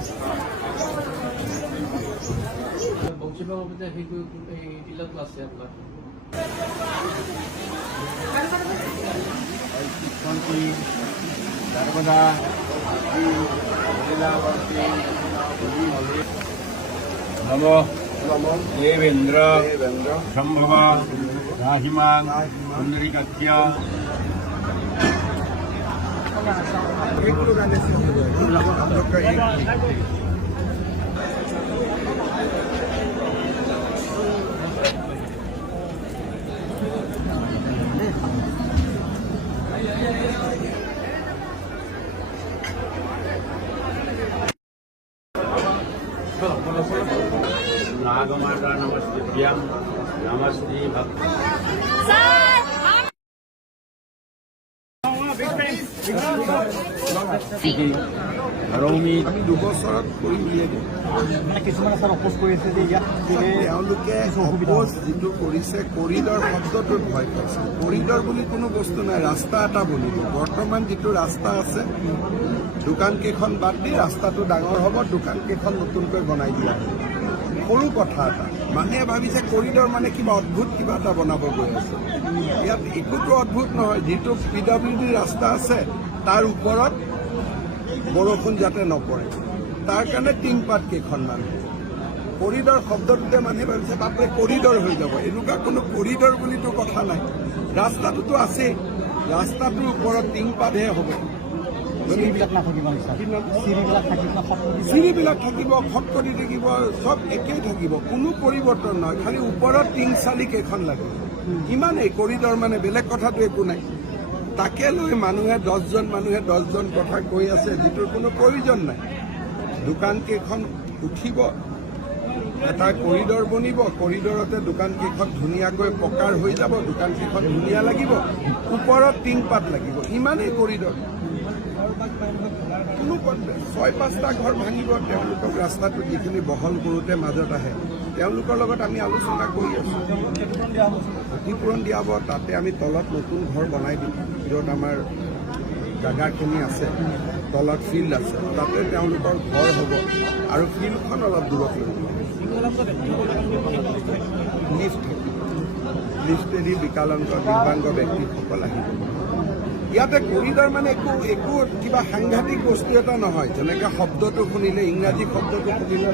नमो देवेन्द्र संभव राहिमान पुंडरीकाक्ष नागमाता नमस्तेभ्यं नमस्ते भक्त দুবছৰত কৰি উলিয়াই দিয়ে কিছুমানে ছাৰ অপোজ কৰি আছে যে ইয়াত তেওঁলোকে অপোজ যিটো কৰিছে কৰিডৰ শব্দটোত ভয় পাইছে। কৰিডৰ বুলি কোনো বস্তু নাই, ৰাস্তা এটা বনিব। বৰ্তমান যিটো ৰাস্তা আছে দোকান কেইখন বাদ দি ৰাস্তাটো ডাঙৰ হ'ব, দোকান কেইখন নতুনকৈ বনাই দিয়া হ'ব। সৰু কথা এটা মানুহে ভাবিছে কৰিডৰ মানে কিবা অদ্ভুত কিবা এটা বনাব গৈ আছে। ইয়াত একোটো অদ্ভুত নহয়। যিটো PWD ৰাস্তা আছে তাৰ ওপৰত বৰষুণ যাতে নপৰে তাৰ কাৰণে টিংপাত কেইখনমান। কৰিডৰ শব্দটোতে মানুহে ভাবিছে বাপৰে কৰিডৰ হৈ যাব। এনেকুৱা কোনো কৰিডৰ বুলিতো কথা নাই। ৰাস্তাটোতো আছেই, ৰাস্তাটোৰ ওপৰত টিংপাতহে হ'ব। চিৰিবিলাক থাকিব, খটখটি থাকিব, চব একেই থাকিব, কোনো পৰিৱৰ্তন নহয়। খালি ওপৰত টিং চালি কেইখন লাগিব, ইমানেই। কৰিডৰ মানে বেলেগ কথাটো একো নাই। তাকে লৈ মানুহে 10জন মানুহে 10জন কথা কৈ আছে যিটোৰ কোনো প্ৰয়োজন নাই। দোকান কেইখন উঠিব, এটা কৰিডৰ বনিব, কৰিডৰতে দোকান কেইখন ধুনীয়াকৈ পকাৰ হৈ যাব, দোকান কেইখন ধুনীয়া লাগিব, ওপৰত টিংপাত লাগিব, ইমানেই কৰিডৰ। কোনো 6-5টা ঘৰ ভাঙিব, তেওঁলোকক ৰাস্তাটো যিখিনি বহল কৰোঁতে মাজত আহে, তেওঁলোকৰ লগত আমি আলোচনা কৰি আছোঁ। ক্ষতিপূৰণ দিয়া হ'ব, তাতে আমি তলত নতুন ঘৰ বনাই দিম, য'ত আমাৰ জাগাখিনি আছে, তলত ফিল্ড আছে, তাতে তেওঁলোকৰ ঘৰ হ'ব আৰু ফিল্ডখন অলপ দূৰত লাগিব। লিফ্ট থাকিব, লিফ্টেদি বিকলাংগ দিব্যাংগ ব্যক্তিসকল আহিব। ইয়াতে কৰিডৰ মানে একো কিবা সাংঘাতিক বস্তু এটা নহয়। যেনেকৈ শব্দটো শুনিলে, ইংৰাজী শব্দটো শুনিলে